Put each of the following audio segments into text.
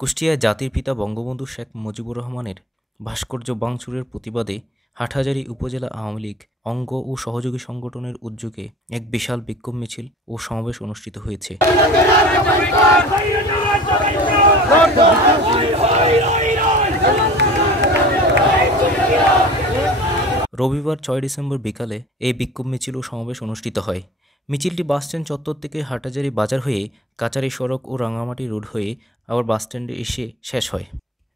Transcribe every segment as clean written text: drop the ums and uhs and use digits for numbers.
কুষ্টিয়ায় জাতির পিতা বঙ্গবন্ধু শেখ মুজিবুর রহমানের ভাস্কর্য ভাঙচুরের প্রতিবাদে হাটহাজারী উপজেলা আওয়ামী লীগ অঙ্গ ও সহযোগী সংগঠনের উদ্যোগে এক বিশাল বিক্ষোভ মিছিল ও সমাবেশ অনুষ্ঠিত হয়েছে। রবিবার ৬ ডিসেম্বর বিকালে এই বিক্ষোভ মিছিল ও সমাবেশ অনুষ্ঠিত হয়। মিছিলটি বাসস্ট্যান্ড চত্বর থেকে হাটহাজারী বাজার হয়ে কাচারী সড়ক ও রাঙামাটি রোড হয়ে আবার বাসস্ট্যান্ডে এসে শেষ হয়।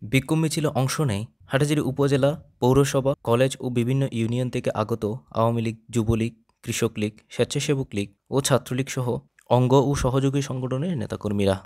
বিক্ষোভ মিছিলে অংশ নেয় হাটহাজারী উপজেলা, পৌরসভা, কলেজ ও বিভিন্ন ইউনিয়ন থেকে আগত আওয়ামী লীগ, যুবলীগ, কৃষক লীগ, স্বেচ্ছাসেবক লীগ ও ছাত্রলীগ সহ অঙ্গ ও সহযোগী সংগঠনের নেতাকর্মীরা।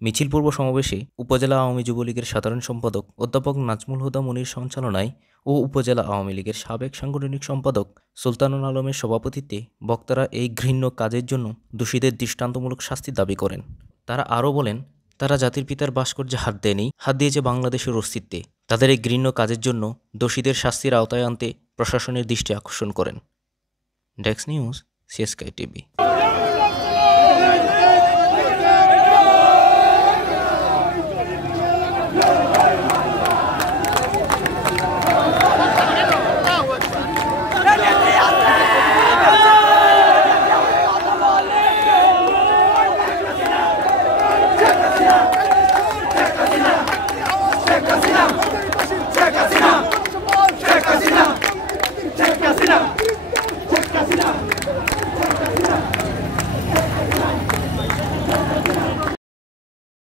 মিছিল পূর্ব সমাবেশে উপজেলা আওয়ামী যুবলীগের সাধারণ সম্পাদক অধ্যাপক নাজমুল হুদা মনির সঞ্চালনায় ও উপজেলা আওয়ামী লীগের সাবেক সাংগঠনিক সম্পাদক সুলতানুল আলমের সভাপতিত্বে বক্তারা এই ঘৃণ্য কাজের জন্য দোষীদের দৃষ্টান্তমূলক শাস্তি দাবি করেন। তারা আরও বলেন, তারা জাতির পিতার ভাস্কর্যে হাত দেয়নি, হাত দিয়েছে বাংলাদেশের অস্তিত্বে। তাদের এই ঘৃণ্য কাজের জন্য দোষীদের শাস্তির আওতায় আনতে প্রশাসনের দৃষ্টি আকর্ষণ করেন। Desk news, CSK TV।